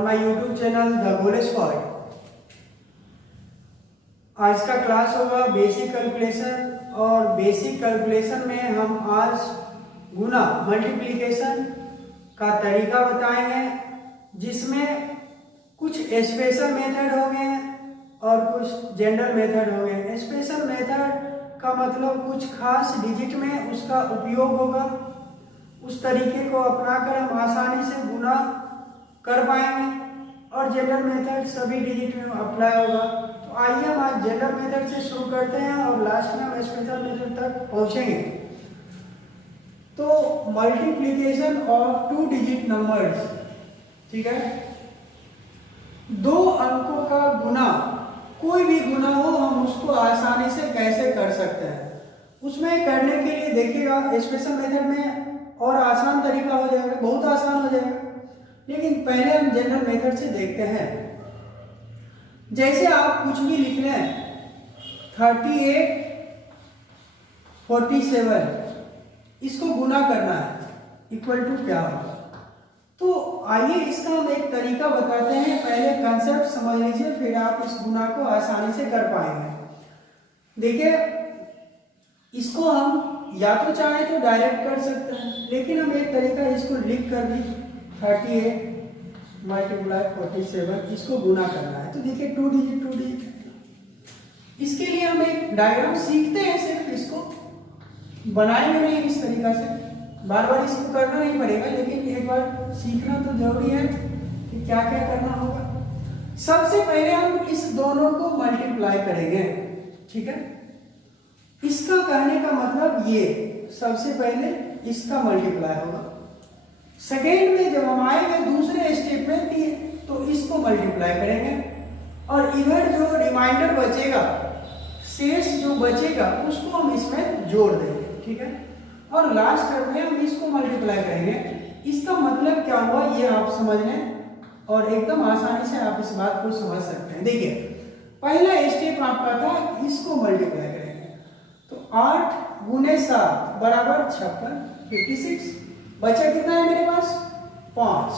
on my YouTube channel The Goal Squad। आज का class होगा बेसिक कैलकुलेशन और बेसिक कैलकुलेशन में हम आज गुना मल्टीप्लिकेशन का तरीका बताएंगे, जिसमें कुछ स्पेशल मेथड हो गए और कुछ जनरल मेथड हो गए। स्पेशल मेथड का मतलब कुछ खास डिजिट में उसका उपयोग होगा, उस तरीके को अपनाकर हम आसानी से गुना कर पाएंगे, और जनरल मेथड सभी डिजिट में अप्लाई होगा। तो आइए हम आज जनरल मेथड से शुरू करते हैं और लास्ट में हम स्पेशल मेथड तक पहुंचेंगे। तो multiplication of two digit numbers, ठीक है, दो अंकों का गुना, कोई भी गुना हो हम उसको आसानी से कैसे कर सकते हैं। उसमें करने के लिए देखिएगा स्पेशल मेथड में और आसान तरीका हो जाएगा, बहुत आसान हो जाएगा। लेकिन पहले हम जनरल मेथड से देखते हैं। जैसे आप कुछ भी लिख लें 38 47, इसको गुना करना है, इक्वल टू क्या होगा। तो आइए इसका हम एक तरीका बताते हैं, पहले कंसेप्ट समझ लीजिए, फिर आप इस गुना को आसानी से कर पाएंगे। देखिए, इसको हम या तो चाहे तो डायरेक्ट कर सकते हैं, लेकिन हम एक तरीका इसको लिख कर भी 38 मल्टीप्लाई 47 इसको गुना करना है। तो देखिए टू डिजिट, इसके लिए हम एक डायग्राम सीखते हैं, सिर्फ इसको बनाएंगे नहीं इस तरीका से, बार बार इसको करना नहीं पड़ेगा, लेकिन एक बार सीखना तो जरूरी है कि क्या क्या करना होगा। सबसे पहले हम इस दोनों को मल्टीप्लाई करेंगे, ठीक है। इसका कहने का मतलब ये सबसे पहले इसका मल्टीप्लाई होगा। सेकेंड में जब हम आएंगे दूसरे स्टेप में तो इसको मल्टीप्लाई करेंगे, और इधर जो रिमाइंडर बचेगा, शेष जो बचेगा, उसको हम इसमें जोड़ देंगे, ठीक है। और लास्ट में हम इसको मल्टीप्लाई करेंगे। इसका मतलब क्या हुआ ये आप समझ लें, और एकदम आसानी से आप इस बात को समझ सकते हैं। देखिए, पहला स्टेप आपका था इसको मल्टीप्लाई करेंगे, तो 8 गुने 7 बराबर 56, 56। बचा कितना है मेरे पास 5।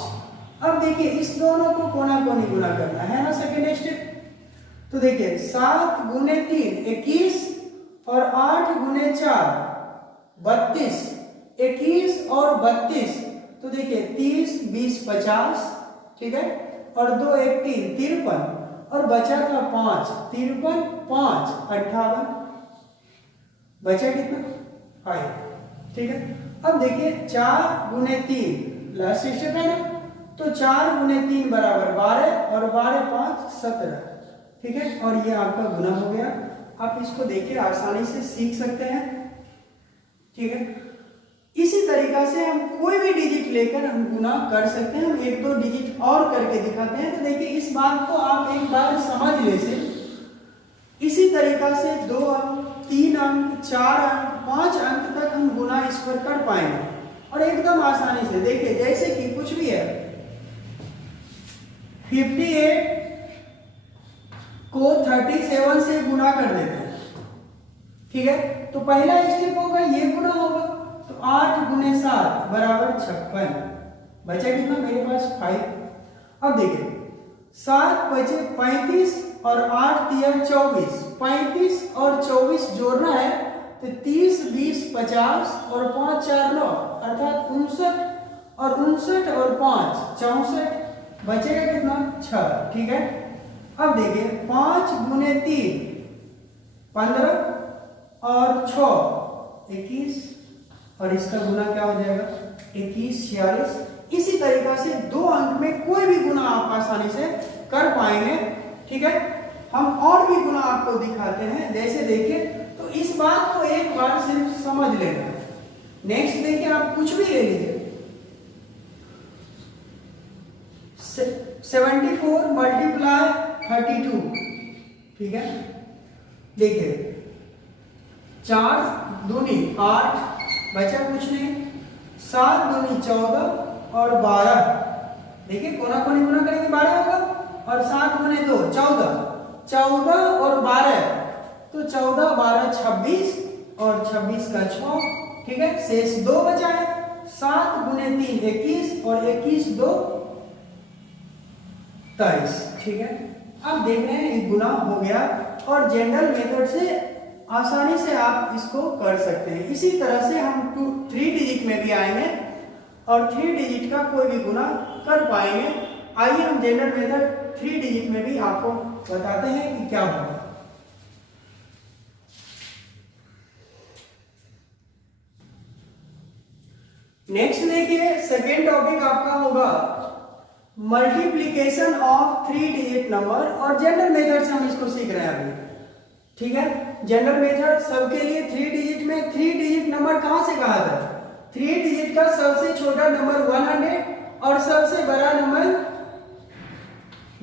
अब देखिए इस दोनों को कोना कोनी गुना करना है ना, सेकेंड स्टेप। तो देखिए 7 गुने 3 21, और 8 गुने 4 32, 21 और 32। तो देखिए 30 20 50, ठीक है, और 2 1 3 53, और बचा था 5 53 5 58, बचा कितना 5, ठीक है। अब देखिए 4 गुने 3 लास्ट स्टेप है ना, तो 4 गुने 3 बराबर 12, और 12 5 17, ठीक है। और ये आपका गुना हो गया। आप इसको देखिए आसानी से सीख सकते हैं, ठीक है। इसी तरीका से हम कोई भी डिजिट लेकर हम गुना कर सकते हैं। हम एक दो डिजिट और करके दिखाते हैं। तो देखिए इस बात को आप एक बार समझ ले से, इसी तरीका से 2 अंक 3 अंक 4 अंक 5 अंक तक हम गुना इस पर कर पाएंगे, और एकदम आसानी से। देखिए जैसे कि कुछ भी है, 58 को 37 से गुना कर देते हैं, ठीक है। तो पहला स्टेप होगा ये गुना होगा, तो 8 गुने 7 बराबर 56, बचा कितना मेरे पास 5। अब देखिए 7 बचे 35, और 8 3 24, 35 और 24 जोड़ना है, तो 30 20 50, और 5 4 9, अर्थात 59, और 59 और 5 64, बचेगा कितना 6, ठीक है। अब देखिए 5 गुने 3 15, और 6 21, और इसका गुना क्या हो जाएगा 21 46। इसी तरीका से 2 अंक में कोई भी गुना आप आसानी से कर पाएंगे, ठीक है। हम और भी गुना आपको दिखाते हैं, जैसे देखिए, तो इस बात को एक बार सिर्फ समझ लेना। नेक्स्ट देखिए, आप कुछ भी ले लीजिए, 74 मल्टीप्लाई 32, ठीक है। देखिए 4 दूनी 8, बचा कुछ नहीं, 7 दूनी 14, और 12। देखिए कोना कोनी गुना करेंगे 12 होगा, और 7 गुने 2 14, 14 और 12, तो 14 12 26, और 26 का 6, ठीक है। शेष 2 बचा है, 7 गुने 3 21, और 21 2 23, ठीक है। अब देख रहे हैं गुना हो गया और जनरल मेथड से आसानी से आप इसको कर सकते हैं। इसी तरह से हम 3 डिजिट में भी आएंगे और 3 डिजिट का कोई भी गुना कर पाएंगे। आइए हम जनरल मेथड 3 डिजिट में भी आपको बताते हैं कि क्या होगा। नेक्स्ट देखिए, सेकेंड टॉपिक आपका होगा मल्टीप्लीकेशन ऑफ 3 डिजिट नंबर और जनरल मेथड से हम इसको सीख रहे हैं अभी, ठीक है। जनरल मेथड सबके लिए 3 डिजिट में 3 डिजिट नंबर कहां से कहा था? 3 डिजिट का सबसे छोटा नंबर 100 और सबसे बड़ा नंबर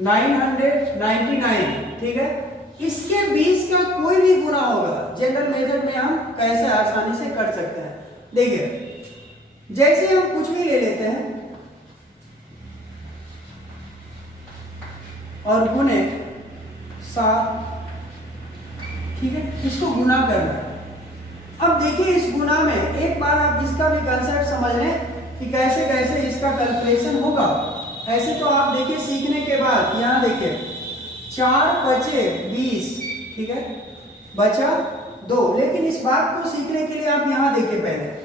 999, ठीक है। इसके बीच का कोई भी गुना होगा जनरल मेथड में हम कैसे आसानी से कर सकते हैं। देखिए, जैसे हम कुछ भी ले लेते हैं और गुने 7, ठीक है, इसको गुना करना है। अब देखिए इस गुना में एक बार आप इसका भी कंसेप्ट समझ लें कि कैसे कैसे इसका कैलकुलेशन होगा। ऐसे तो आप देखिए सीखने के बाद यहां देखिए 4 बचे 20, ठीक है, बचा 2। लेकिन इस बात को सीखने के लिए आप यहां देखिए पहले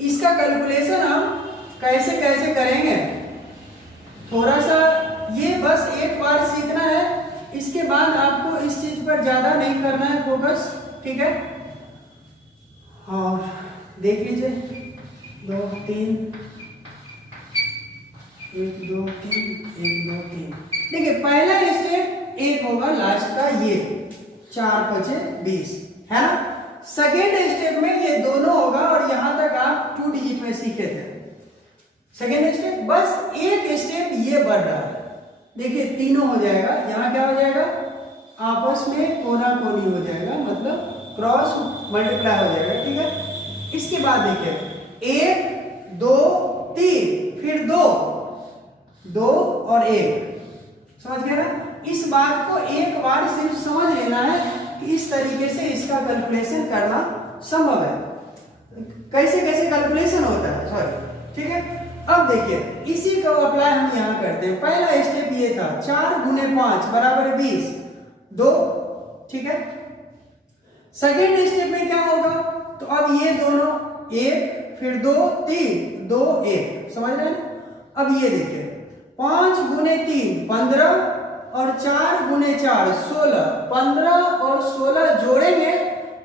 इसका कैलकुलेशन हम कैसे कैसे करेंगे। थोड़ा सा ये बस एक बार सीखना है, इसके बाद आपको इस चीज पर ज्यादा नहीं करना है फोकस, ठीक है। और देख लीजिए 2 3 1 2 3 1 2 3। देखिए पहला स्टेप 1 होगा, लास्ट का ये 4 बचे 20, है ना। सेकेंड स्टेप में ये दोनों होगा और यहां तक आप 2 डिजिट में सीखे थे। सेकेंड स्टेप बस एक स्टेप ये बढ़ रहा है, देखिए तीनों हो जाएगा। यहां क्या हो जाएगा? आपस में कोना कोनी हो जाएगा, मतलब क्रॉस मल्टीप्लाई हो जाएगा, ठीक है। इसके बाद देखिए 1 2 3 फिर 2 2 और 1, समझ गए ना। इस बात को एक बार सिर्फ समझ लेना है कि इस तरीके से इसका कैलकुलेशन करना संभव है। कैसे कैसे कैलकुलेशन होता है, सॉरी, ठीक है। अब देखिए इसी को अप्लाई हम यहां करते हैं। पहला स्टेप ये था 4 गुने 5 बराबर 20, 2, ठीक है। सेकेंड स्टेप में क्या होगा? तो अब ये दोनों 1 फिर 2 3 2 1, समझ रहे हैं। अब ये देखिए 5 गुने 3 15 और 4 गुने 4 16, 15 और 16 जोड़ेंगे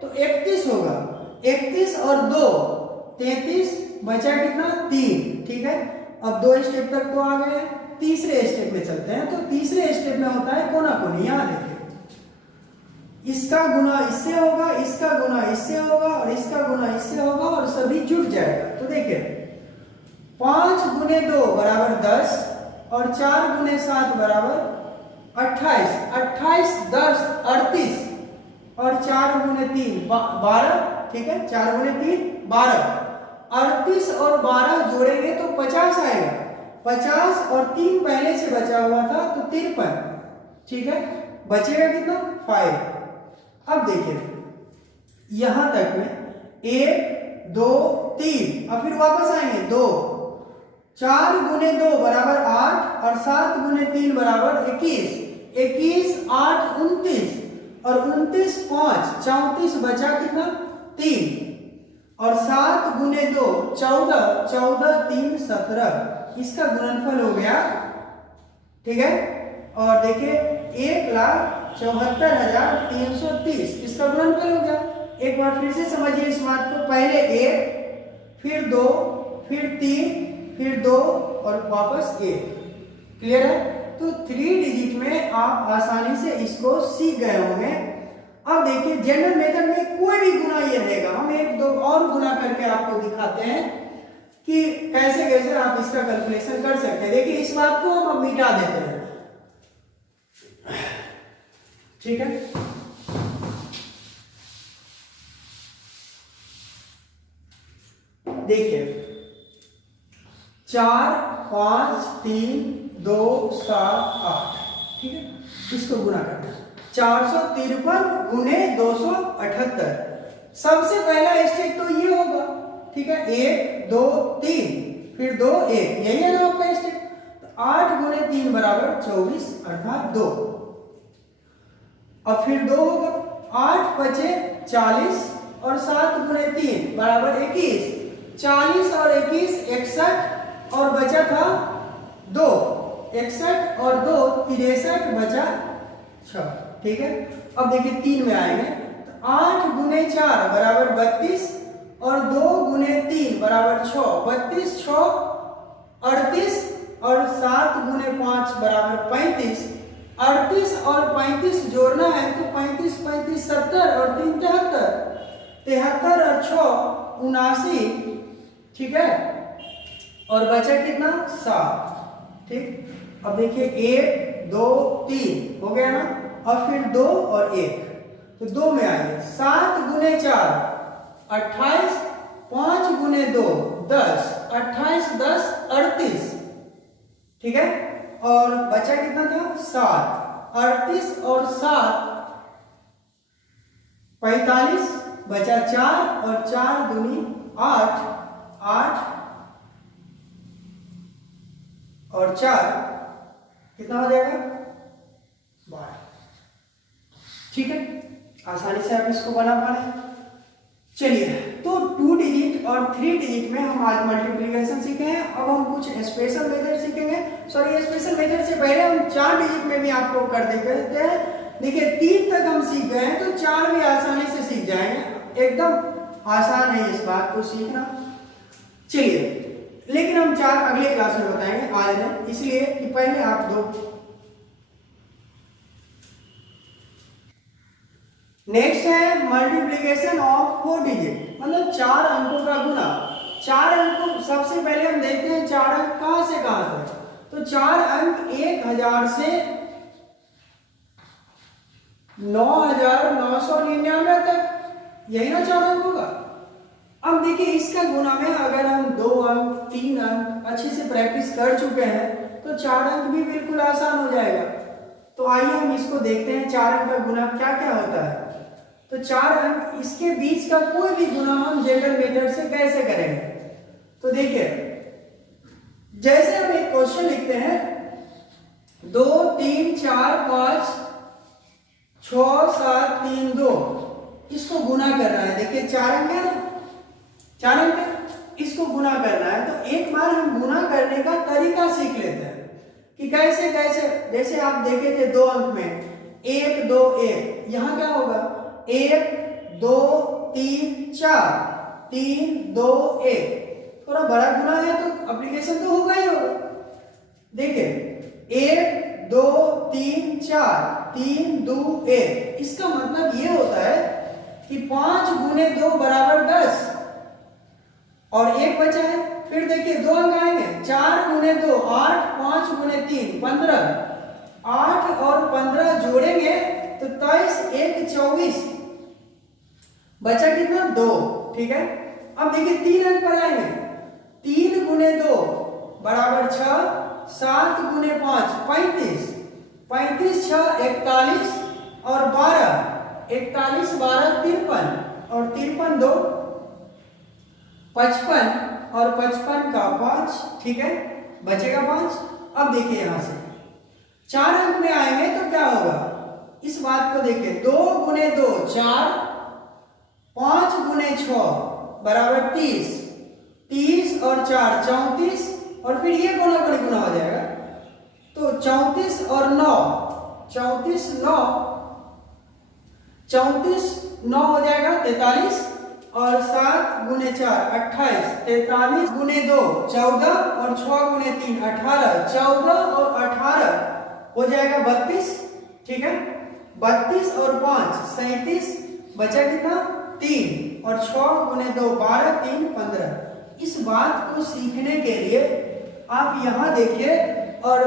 तो 31 होगा। 31 और 2 33, बचा कितना? 3, ठीक है। अब 2 स्टेप तक तो आ गए, तीसरे स्टेप में चलते हैं। तो तीसरे स्टेप में होता है कोना कोनी। यहां देखिए इसका गुना इससे होगा, इसका गुना इससे होगा और इसका गुना इससे होगा और सभी जुट जाएगा। तो देखिए 5 गुने 2 बराबर 10 और 4 गुने 7 बराबर 28, 28 10 38 और 4 गुने 3 12, ठीक है। 4 गुने 3 12, 38 और 12 जोड़ेंगे तो 50 आएगा। 50 और 3 पहले से बचा हुआ था तो 53, ठीक है। बचेगा कितना? 5। अब देखिए यहां तक में 1 2 3 और फिर वापस आएंगे 2, 4 गुने 2 बराबर 8 और 7 गुने 3 बराबर 21, 21 8 29 और 29 5 34, बचा कितना? 3 और 7 गुने 2 14, 14 3 17, इसका गुणनफल हो गया, ठीक है। और देखिए 1,74,330, इसका गुणनफल हो गया। एक बार फिर से समझिए इस बात को, पहले 1 फिर 2 फिर 3 फिर 2 और वापस 1, क्लियर है। तो 3 डिजिट में आप आसानी से इसको सीख गए होंगे। अब देखिए जनरल मेथड में कोई भी गुना ये रहेगा। हम 1 2 और गुना करके आपको दिखाते हैं कि कैसे कैसे आप इसका कैलकुलेशन कर सकते हैं। देखिए इस बात को हम अब मिटा देते हैं, ठीक है। देखिए 4 5 3 2 7 8, ठीक है। इसको गुना करते हैं 453 गुने 278। सबसे पहला स्टेप तो ये होगा, ठीक है। 1 2 3 फिर 2 1, यही है ना आपका स्टेप। 8 गुने 3 बराबर 24 अर्थात 2। अब फिर 2 होगा, 8 बचे 40 और 7 गुने 3 बराबर 21। 40 और 21 61 और बचा था 2। 61 और 2 63 बचा 6। ठीक है, अब देखिए 3 में आएंगे तो 8 गुने 4 बराबर 32 और 2 गुने 3 बराबर 6। 32 6 38 और 7 गुने 5 बराबर 35। 38 और 35 जोड़ना है तो 35 35 70 और 3 73। 73 और 6 79। ठीक है, और बचा कितना 7। ठीक, अब देखिए 1 2 3 हो गया ना, और फिर 2 और 1 तो 2 में आएंगे 7 गुने 4 28, 5 गुने 2 10, 28 10 38। ठीक है, और बचा कितना था 7। 38 और 7 45, बचा 4 और 4 दूनी 8, 8 और 4 कितना हो जाएगा 12। ठीक है, आसानी से आप इसको बना पा रहे हैं। चलिए, तो 2 डिजिट और 3 डिजिट में हम आज मल्टीप्लिकेशन सीखे हैं। अब हम कुछ स्पेशल मेथड सीखेंगे। सॉरी, स्पेशल मेथड से पहले हम 4 डिजिट में भी आपको कर देते हैं। देखिए 3 तक हम सीख गए हैं तो 4 भी आसानी से सीख जाएंगे। एकदम आसान है इस बात को सीखना। चलिए, लेकिन हम 4 अगले क्लास में बताएंगे, आज नहीं, इसलिए कि पहले आप दो। नेक्स्ट है मल्टीप्लिकेशन ऑफ 4 डिजिट, मतलब 4 अंकों का गुना। 4 अंकों, सबसे पहले हम देखते हैं 4 अंक कहां से कहां तक। तो 4 अंक 1000 से 9999 तक, यही ना 4 अंक होगा। अब देखिए इसका गुना में अगर हम 2 अंक 3 अंक अच्छे से प्रैक्टिस कर चुके हैं तो 4 अंक भी बिल्कुल आसान हो जाएगा। तो आइए हम इसको देखते हैं 4 अंक का गुना क्या क्या होता है। तो 4 अंक, इसके बीच का कोई भी गुना हम जेकर मेथड से कैसे करेंगे। तो देखिए, जैसे हम एक क्वेश्चन लिखते हैं 2 3 4 5 6 7 3 2, इसको गुना करना है। देखिए 4 अंक है ना, 4 अंक है, इसको गुना करना है। तो एक बार हम गुना करने का तरीका सीख लेते हैं कि कैसे कैसे। जैसे आप देखे थे 2 अंक में 1 2 1, यहां क्या होगा 1 2 3 4 3 2 1। थोड़ा बड़ा गुना है तो एप्लीकेशन तो होगा ही होगा। देखिए 1 2 3 4 3 2 1, इसका मतलब ये होता है कि 5 गुने 2 बराबर 10 और 1 बचा है। फिर देखिए 2 अंक आएंगे 4 गुने 2 8, 5 गुने 3 15, 8 और 15 जोड़ेंगे तो 23 1 24, बचा कितना 2। ठीक है, अब देखिए 3 अंक पर आएंगे 3 गुने 2 बराबर 6, 7 गुने 5 35, 35 6 41 और 12, 41 12 53 और 53 2 55 और 55 का 5। ठीक है, बचेगा 5। अब देखिए यहां से 4 अंक में आएंगे तो क्या होगा, इस बात को देखिए 2 गुने 2 4, 5 गुने 6 बराबर 30, 30 और 4 34, और फिर ये गुना हो जाएगा तो 34 और 9 34 9 34 9 हो जाएगा 43, और 7 गुने 4 28, 43 गुने 2 14 और 6 गुने 3 18, 14 और 18 हो जाएगा 32। ठीक है, 32 और 5 37, बचा कितना 3, और 6 गुने 2 12 3 15। इस बात को सीखने के लिए आप यहां देखिए और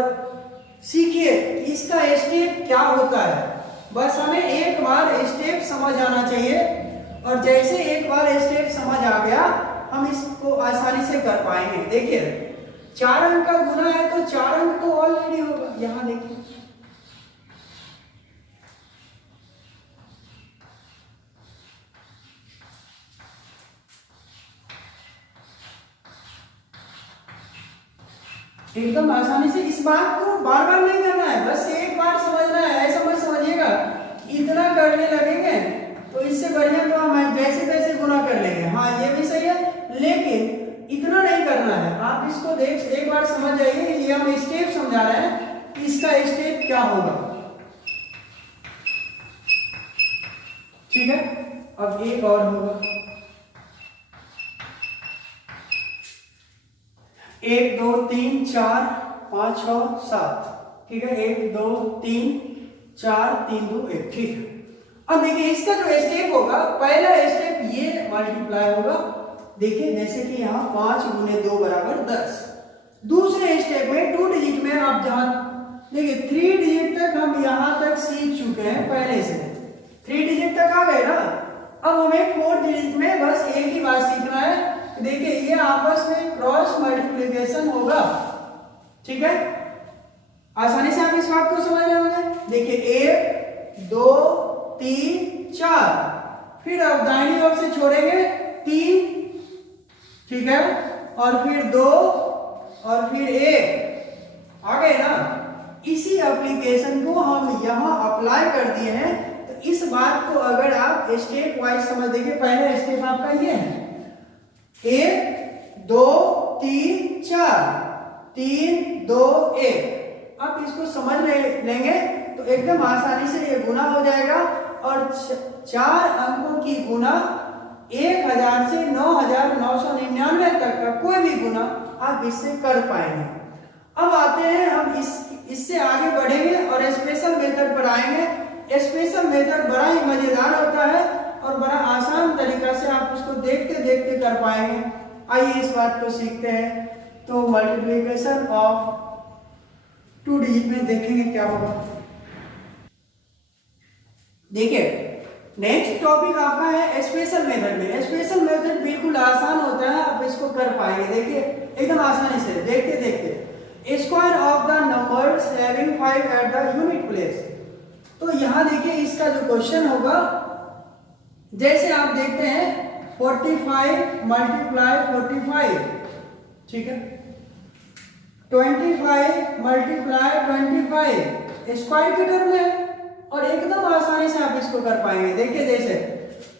सीखिए इसका स्टेप क्या होता है। बस हमें एक बार स्टेप समझ आना चाहिए, और जैसे एक बार स्टेप समझ आ गया हम इसको आसानी से कर पाएंगे। देखिए 4 अंक का गुना है तो 4 अंक तो ऑलरेडी होगा। यहां देखिए एकदम आसानी से। इस बात को बार बार नहीं करना है, बस एक बार समझना है। ऐसा मत समझिएगा इतना करने लगेंगे तो इससे बढ़िया तो हम जैसे तैसे गुना कर लेंगे। हाँ ये भी सही है, लेकिन इतना नहीं करना है। आप इसको एक बार समझ जाइए, ये हम स्टेप समझा रहे हैं, इसका स्टेप क्या होगा। ठीक है, अब एक और होगा, 1 2 3 4 5 6 7। ठीक है, 1 2 3 4 3 2 1। ठीक है, अब देखिए इसका जो स्टेप होगा, पहला स्टेप ये मल्टीप्लाई होगा। देखिए जैसे कि यहाँ 5 गुने 2 बराबर 10। दूसरे स्टेप में 2 डिजिट में आप जहां देखिए 3 डिजिट तक हम यहां तक सीख चुके हैं पहले से, 3 डिजिट तक आ गए ना। अब हमें 4 डिजिट में बस एक ही बात सीखना है। देखिए ये आपस में क्रॉस मल्टीप्लिकेशन होगा। ठीक है, आसानी से आप इस बात को समझ रहे होंगे। देखिए 1 2 3 4, फिर अब दाहिनी ओर से छोड़ेंगे 3, ठीक है, और फिर 2 और फिर 1 आ गए ना। इसी एप्लीकेशन को हम यहां अप्लाई कर दिए हैं। तो इस बात को अगर आप स्टेप वाइज समझ देखिए, पहला स्टेप आपका ये है 1 2 3 4 3 2 1। आप इसको समझ लेंगे तो एकदम आसानी से ये गुना हो जाएगा। और 4 अंकों की गुना 1000 से 9999 तक का कोई भी गुना आप इससे कर पाएंगे। अब आते हैं हम इससे आगे बढ़ेंगे और स्पेशल मेथड पर आएंगे। स्पेशल मेथड बड़ा ही मजेदार होता है और बड़ा आसान तरीका से आप उसको देखते देखते कर पाएंगे। आइए इस बात को सीखते हैं। तो मल्टीप्लिकेशन ऑफ 2 डिजिट में देखेंगे क्या होगा। देखिए नेक्स्ट टॉपिक आपका है स्पेशल मेथड में। स्पेशल मेथड बिल्कुल आसान होता है, आप इसको कर पाएंगे। देखिए एकदम आसानी से देखते देखते, square of the numbers having 5 at the unit place. तो यहां देखिए इसका जो क्वेश्चन होगा, जैसे आप देखते हैं 45 मल्टीप्लाई 45, ठीक है, 25 मल्टीप्लाई 25 स्क्वायर के टर्म में है और एकदम आसानी से आप इसको कर पाएंगे। देखिए जैसे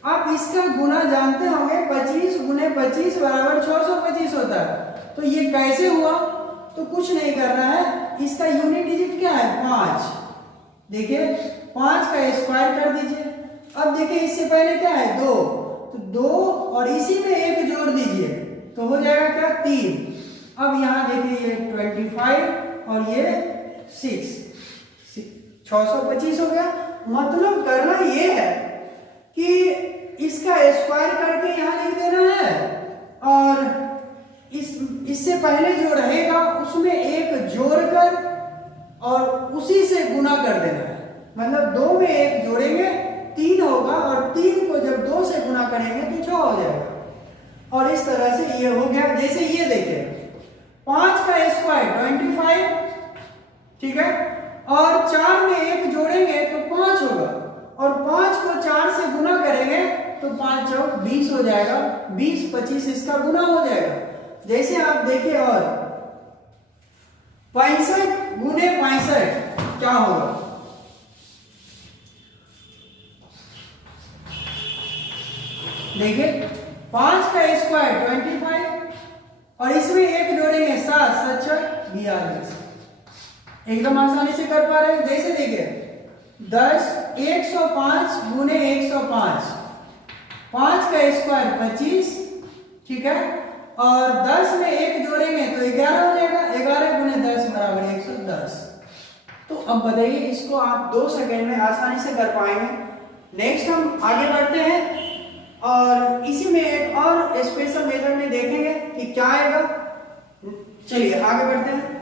आप इसका गुना जानते होंगे, 25 गुने 25 बराबर 625 होता है। तो ये कैसे हुआ, तो कुछ नहीं करना है, इसका यूनिट डिजिट क्या है 5। देखिए 5 का स्क्वायर कर दीजिए। अब देखिए इससे पहले क्या है 2, तो 2 और इसी में 1 जोड़ दीजिए तो हो जाएगा क्या 3। अब यहाँ देखिए ये 25 और ये 6, 625 हो गया। मतलब करना ये है कि इसका स्क्वायर करके यहाँ लिख देना है और इससे पहले जो रहेगा उसमें 1 जोड़कर और उसी से गुना कर देना है। मतलब 2 में 1 जोड़ेंगे 3 होगा और 3 को जब 2 से गुना करेंगे तो 6 हो जाएगा। और इस तरह से ये हो गया। जैसे ये देखिए 5 का स्क्वायर 25, ठीक है, और 4 में 1 जोड़ेंगे तो 5 होगा और 5 को 4 से गुना करेंगे तो 5 चौक 20 हो जाएगा। 20 25 इसका गुना हो जाएगा। जैसे आप देखिए और 65 गुने 65 क्या होगा, देखिए 5 का स्क्वायर 25 और इसमें 1 जोड़ेंगे 7 7 42। एकदम आसानी से कर पा रहे हैं। जैसे देखिए 105 गुने 105, 5 का स्क्वायर 25, ठीक है, और 10 में 1 जोड़ेंगे तो 11 हो जाएगा। 11 गुने 10 बराबर 110। तो अब बताइए इसको आप 2 सेकेंड में आसानी से कर पाएंगे। नेक्स्ट हम आगे बढ़ते हैं और इसी में एक और स्पेशल मेथड में देखेंगे कि क्या आएगा। चलिए आगे बढ़ते हैं।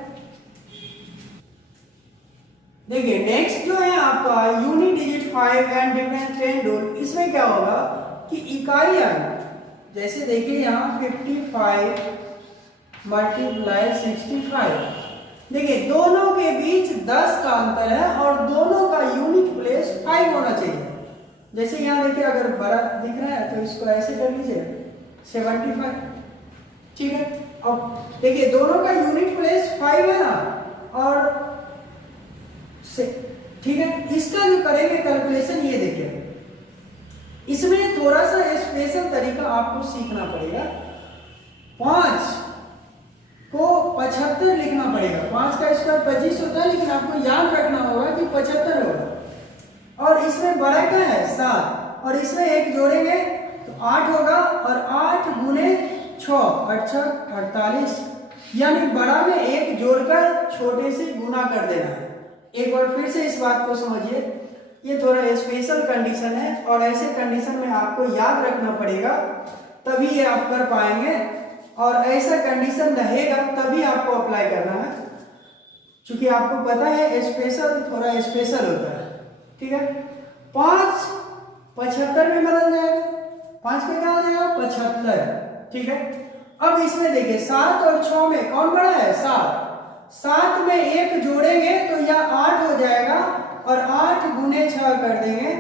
देखिए नेक्स्ट जो है आपका unit digit 5 and difference chain rule. इसमें क्या होगा कि इकाई अंक, जैसे देखिए यहाँ 55 मल्टीप्लाई 65, देखिए दोनों के बीच 10 का अंतर है और दोनों का यूनिट प्लेस 5 होना चाहिए। जैसे यहाँ देखिए अगर बड़ा दिख रहा है तो इसको ऐसे कर लीजिए 75, ठीक है। अब देखिए दोनों का यूनिट प्लेस 5 है ना, और ठीक है, इसका जो करेंगे कैलकुलेशन ये देखिए, इसमें थोड़ा सा स्पेशल तरीका आपको सीखना पड़ेगा। 5 को 75 लिखना पड़ेगा। 5 का स्क्वायर 25 होता है, लेकिन आपको याद रखना होगा कि 75 होगा। और इसमें बड़ा क्या है 7, और इसमें एक जोड़ेंगे तो 8 होगा, और 8 गुने 6 8 6 48, यानी बड़ा में एक जोड़कर छोटे से गुना कर देना है। एक बार फिर से इस बात को समझिए, ये थोड़ा स्पेशल कंडीशन है, और ऐसे कंडीशन में आपको याद रखना पड़ेगा, तभी ये आप कर पाएंगे, और ऐसा कंडीशन रहेगा तभी आपको अप्लाई करना है, क्योंकि आपको पता है स्पेशल थोड़ा स्पेशल होता है। ठीक है, 5 75 में बदल जाएगा, 5 में क्या हो जाएगा 75। ठीक है, अब इसमें देखिए 7 और 6 में कौन बड़ा है 7, 7 में एक जोड़ेंगे तो यह 8 हो जाएगा, और 8 गुने 6 कर देंगे,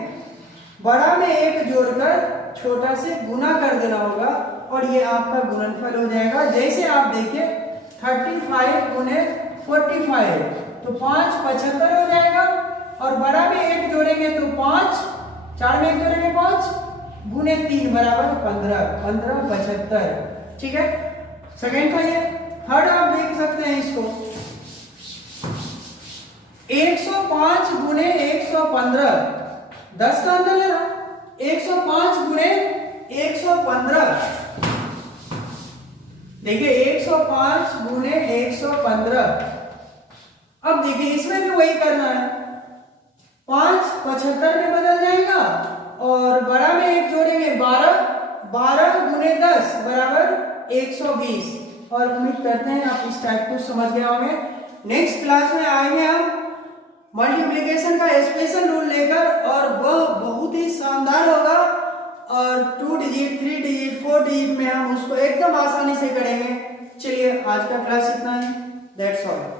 बड़ा में एक जोड़कर छोटा से गुना कर देना होगा, और ये आपका गुणनफल हो जाएगा। जैसे आप देखिए 35 गुने 45, तो 5 75 हो जाएगा, और बड़ा में एक जोड़ेंगे तो 5, 4 में एक जोड़ेंगे 5 गुने 3 बराबर 15, 15 75। ठीक है, सेकेंड का ये थर्ड आप देख सकते हैं इसको, 105 गुने 115, 10 का अंतर है ना, 105 गुने 115, देखिए 105 गुने 115। अब देखिए इसमें भी वही करना है, 5 75 में बदल जाएगा, और बड़ा में एक जोड़ेंगे 12, 12 गुने 10 बराबर 120। और उम्मीद करते हैं आप इस टाइप को समझ गए होंगे। नेक्स्ट क्लास में आएंगे हम मल्टीप्लिकेशन का स्पेशल रूल लेकर, और वह बहुत ही शानदार होगा, और 2 डिजिट 3 डिजिट 4 डिजिट में हम उसको एकदम आसानी से करेंगे। चलिए आज का क्लास इतना ही, दैट्स ऑल।